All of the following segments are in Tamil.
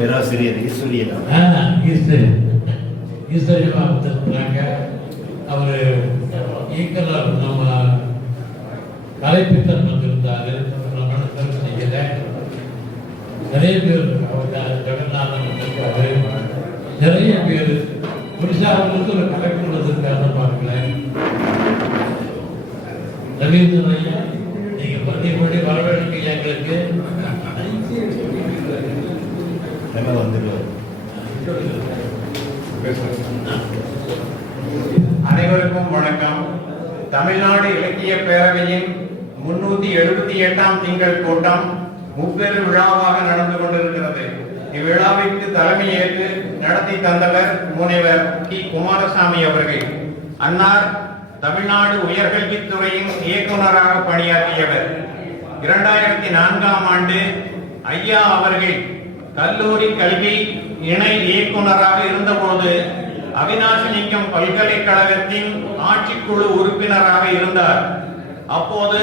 பேராசிரியர் ஈஸ்வரியன் ஆ, ஈஸ்வரி. ஈஸ்வரி இருக்கிறாங்க அவர் இயக்குனர் நம்ம கலைப்பித்தன் வந்திருந்தார். நம்ம செய்யல நிறைய பேர் ஜெகநாதன் வந்திருக்காரு. நிறைய பேர். ஒடிசாவிலிருந்து ஒரு கலெக்டர் வந்திருக்காருன்னு பார்க்கல ரவீந்திரன் ஐயா. என்ன வந்துடுவார் அனைவருக்கும் வணக்கம். தமிழ்நாடு இலக்கிய பேரவையின் முன்னூத்தி எழுபத்தி எட்டாம் திங்கள் கூட்டம் முப்பெரு விழாவாக நடந்து கொண்டிருக்கிறது. இவ்விழாவிற்கு தலைமையேற்று நடத்தி தந்தவர் முனைவர் கி. குமாரசாமி அவர்கள். அன்னார் தமிழ்நாடு உயர்கல்வித்துறையின் இயக்குநராக பணியாற்றியவர். இரண்டாயிரத்தி நான்காம் ஆண்டு ஐயா அவர்கள் கல்லூரி கல்வி இணை இயக்குனராக இருந்தபோது அவிநாசிலிங்கம் பல்கலைக்கழகத்தின் ஆட்சிக்குழு உறுப்பினராக இருந்தார். அப்போது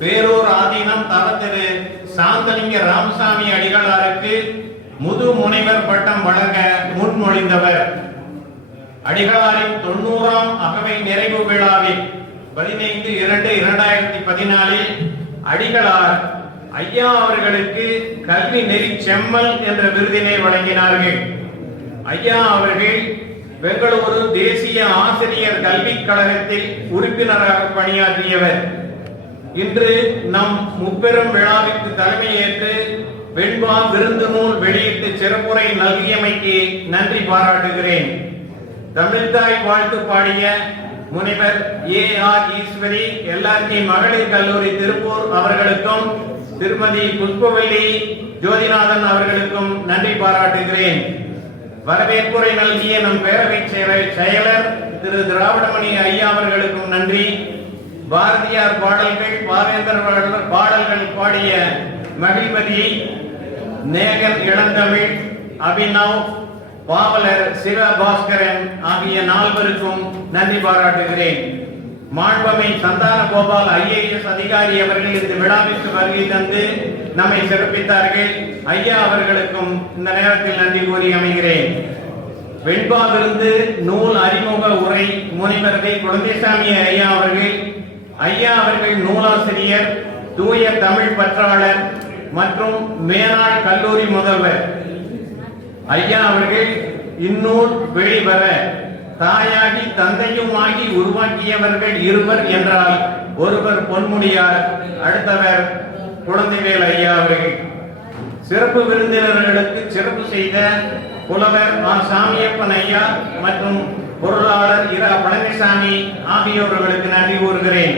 பேரூர் ஆதீனம் தர திரு சாந்தலிங்க ராமசாமி அடிகளாருக்கு முது முனைவர் பட்டம் வழங்க முன்மொழிந்தவர். அடிகளாரின் தொண்ணூறாம் அகவை நிறைவு விழாவில் பதினைந்து இரண்டு இரண்டாயிரத்தி பதினாலில் அடிகளார் ஐயா அவர்களுக்கு கல்வி நெறி செம்மல் என்ற விருதினை வழங்கினார்கள். ஐயா அவர்கள் பெங்களூரு தேசிய ஆசிரியர் கல்விக் கழகத்தில் உறுப்பினராக பணியாற்றியவர். இன்று நம் முப்பெரும் விழாவிற்கு தலைமையேற்று வெண்பா விருந்து நூல் வெளியிட்டு சிறப்புரை நல்கியமைக்கு நன்றி பாராட்டுகிறேன். தமிழ்தாய் வாழ்த்து பாடிய முனைவர் ஏ ஆர் ஈஸ்வரி எல்ஆர்டி மகளிர் கல்லூரி திருப்பூர் அவர்களுக்கும் திருமதி புஷ்பவல்லி ஜோதிநாதன் அவர்களுக்கும் நன்றி பாராட்டுகிறேன். வரவேற்புரை நல்கிய நம் பேரவை செயலர் செயலர் திரு திராவிடமணி ஐயா அவர்களுக்கும் நன்றி. பாரதியார் பாடல்கள் பாவேந்தர் பாடல்- பாடல்கள் பாடிய மகிழ்மதி நேகர் இளந்தமிழ் அபினவ் பாவலர் சிவபாஸ்கரன் ஆகிய நால்வருக்கும் நன்றி பாராட்டுகிறேன். மாண்பமை சந்தான கோபால் ஐஏஎஸ் அதிகாரி அவர்கள் இந்த விழாவிற்கு வருகை தந்து நம்மை சிறப்பித்தார்கள். ஐயா அவர்களுக்கும் இந்த நேரத்தில் நன்றி கூறி அமைகிறேன். வெண்பாவிலிருந்து நூல் அறிமுக உரை முனைவர் குழந்தைசாமி ஐயா அவர்கள் ஐயா அவர்கள் நூலாசிரியர் தூய தமிழ் பற்றாளர் மற்றும் மேனாள் கல்லூரி முதல்வர். ஐயா அவர்கள் இந்நூல் வெளிவர தாயாகி தந்தையுமாகி உருவாக்கியவர்கள் இருவர் என்றால் ஒருவர் பொன்முடியார் அடுத்தவர் குழந்தைவேல் ஐயா அவர்கள் சிறப்பு விருந்தினர்களுக்கு சிறப்பு செய்த புலவர் மா சாமியப்பன் ஐயா மற்றும் பொருளாளர் இரா பழனிசாமி ஆகியோர்களுக்கு நன்றி கூறுகிறேன்.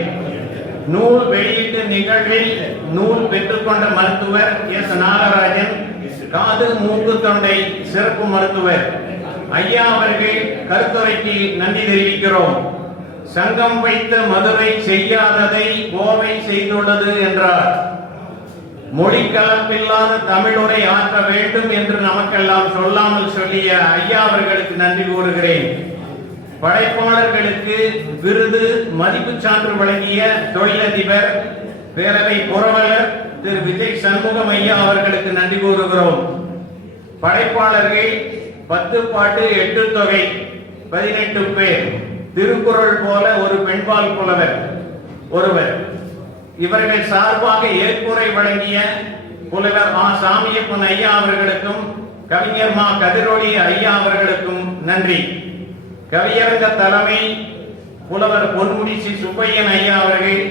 நூல் வெளியீட்டு நிகழ்வில் நூல் பெற்றுக்கொண்ட மருத்துவர் எஸ். நாகராஜன் காது மூக்கு தொண்டை சிறப்பு மருத்துவர். ஐயா அவர்கள் கருத்துரைக்கு நன்றி தெரிவிக்கிறோம். சங்கம் வைத்த மதுரை செய்யாததை கோவை செய்துள்ளது என்றார். மொழி கலப்பில்லாத தமிழுரை ஆற்ற வேண்டும் என்று நமக்கெல்லாம் சொல்லாமல் சொல்லிய ஐயா அவர்களுக்கு நன்றி கூறுகிறேன். படைப்பாளர்களுக்கு விருது மதிப்பு சான்று வழங்கிய தொழிலதிபர் பேரவை புரவலர் திரு. விஜய் சண்முகம் ஐயா அவர்களுக்கு நன்றி கூறுகிறோம். படைப்பாளர்கள் பத்து பாட்டு எட்டு தொகை பதினெட்டு பேர். திருக்குறள் போல ஒரு பெண்பால் புலவர் ஒருவர். இவர்கள் சார்பாக ஏற்புரை வழங்கிய புலவர் மா சாமியப்பன் ஐயா அவர்களுக்கும் கவிஞர் மா கதிரொளி ஐயா அவர்களுக்கும் நன்றி. கவியரங்க தலைமை புலவர் பொன்முடிச்சி சுப்பையன் ஐயா அவர்கள்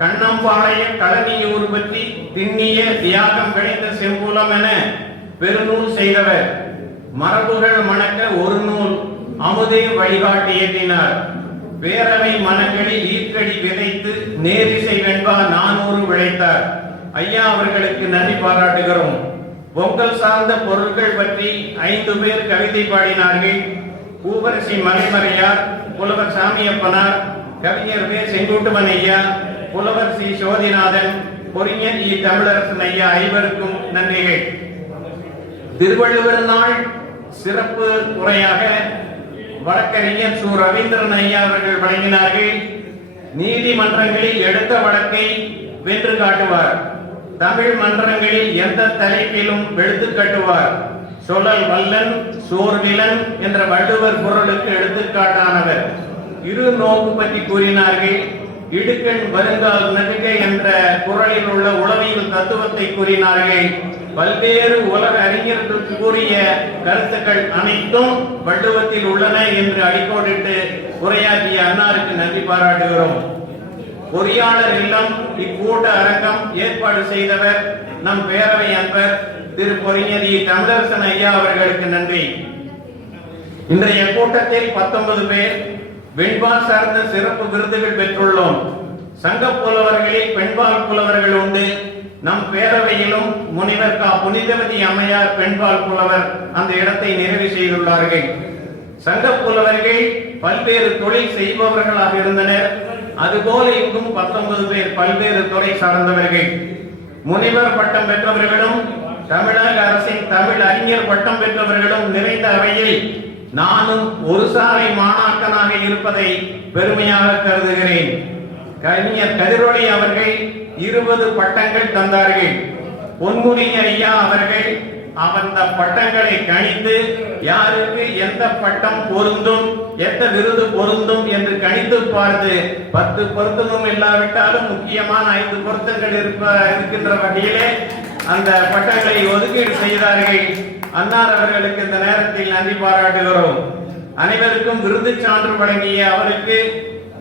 கண்ணம்பாளையம் கழனியூர் பற்றி திண்ணிய தியாகம் விளைந்த செம்புலம் என பெருநூல் செய்தவர். மரபுகள் மணக்க ஒரு நூல். அமுதே வழிகாட்டி ஏற்றினார் பேரவை மனங்களில் ஈர்க்கடி விதைத்து நேரிசை வெண்பா நானூறு விளைத்தார். ஐயா அவர்களுக்கு நன்றி பாராட்டுகிறோம். பொங்கல் சார்ந்த பொருட்கள் பற்றி ஐந்து பேர் கவிதை பாடினார்கள். பூவரசி மலைமறையார் புலவர் சாமியப்பனார் கவிஞர் வே. செங்குட்டுமன் ஐயா புலவர் சி. சோதிநாதன் பொறிஞர் இ. தமிழரசன் ஐயா ஐவருக்கும் நன்றிகள். திருவள்ளுவர் நாள் சிறப்பு உரையாக வழக்கறிஞர் சு. ரவீந்திரன் ஐயா அவர்கள் வழங்கினார்கள். நீதிமன்றங்களில் எடுத்த வழக்கை வென்று காட்டுவார். தமிழ் மன்றங்களில் எந்த தலைப்பிலும் வெளுத்து கட்டுவார். சொல்லல் வல்லன் சோர்விலன் என்ற வள்ளுவர் குரலுக்கு எடுத்துக்காட்டானவர். இரு நோக்கு பற்றி கூறினார்கள். இடுக்கண் வருங்கால் நெருங்க என்ற குரலில் உள்ள உளவியல் தத்துவத்தை கூறினார்கள். பல்வேறு உலக அறிஞர்களுக்கு கூறிய கருத்துக்கள் அனைத்தும் வள்ளுவத்தில் உள்ளன என்று அடிக்கோடிட்டு உரையாற்றிய அன்னாருக்கு நன்றி பாராட்டுகிறோம். பொறியாளர் இல்லம் இக்கூட்ட அரங்கம் ஏற்பாடு செய்தவர் நம் பேரவை அன்பர் திரு பொறிஞதி தமிழரசன் ஐயா அவர்களுக்கு நன்றி. இன்றைய கூட்டத்தில் பத்தொன்பது பேர் வெண்பால் சார்ந்த சிறப்பு விருதுகள் பெற்றுள்ளோம். சங்க புலவர்களில் பெண்பால் புலவர்கள் உண்டு. நம் பேரவையிலும் முனிவர் கா. புனிதவதி அம்மையார் பெண்பால் புலவர் அந்த இடத்தை நிறைவு செய்துள்ளார்கள். சங்க புலவர்கள் பல்வேறு தொழில் செய்பவர்களாக இருந்தனர். அதுபோல இங்கும் பத்தொன்பது பேர் பல்வேறு துறை சார்ந்தவர்கள். முனிவர் பட்டம் பெற்றவர்களும் தமிழக அரசின் தமிழ் அறிஞர் பட்டம் பெற்றவர்களும் நிறைந்த அவையில் நானும் ஒரு சாலை மாணாக்கனாக இருப்பதை பெருமையாக கருதுகிறேன். கவிஞர் கதிரொலி அவர்கள் இருபது பட்டங்கள் தந்தார்கள். பொன்முனி ஐயா அவர்கள் அந்த பட்டங்களை கணித்து யாருக்கு எந்த பட்டம் பொருந்தும் எந்த விருது பொருந்தும் என்று கணித்து பார்த்து பத்து பொருத்தமும் இல்லாவிட்டாலும் முக்கியமான ஐந்து பொருத்தங்கள் இருப்ப இருக்கின்ற வகையிலே அந்த பட்டங்களை ஒதுக்கீடு செய்தார்கள். அன்னார் அவர்களுக்கு இந்த நேரத்தில் நன்றி பாராட்டுகிறோம். அனைவருக்கும் விருது சான்று வழங்கிய அவருக்கு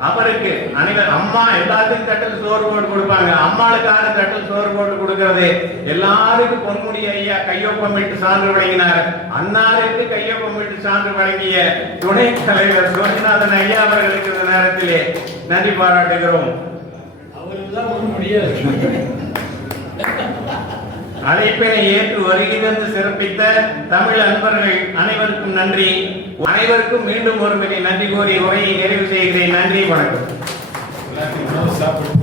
அவருக்கு அனைவர் அம்மா எல்லாத்துக்கும் தட்டில் சோறு போட்டு கொடுப்பாங்க. அம்மாளுக்கான தட்டில் சோறு போட்டு கொடுக்கிறது. எல்லாருக்கும் பொன்முடி ஐயா கையொப்பம் விட்டு சான்று வழங்கினார். அன்னாருக்கு கையொப்பமிட்டு சான்று வழங்கிய துணை தலைவர் சோழநாதன் ஐயா அவர்களுக்கு இந்த நேரத்திலே நன்றி பாராட்டுகிறோம். அவருக்கு தான் முடியாது அழைப்பினை ஏற்று வருகிறது சிறப்பித்த தமிழ் அன்பர்கள் அனைவருக்கும் நன்றி. அனைவருக்கும் மீண்டும் ஒரு நன்றி கோரி உரையை நிறைவு செய்கிறேன். நன்றி வணக்கம். எல்லாத்தையும்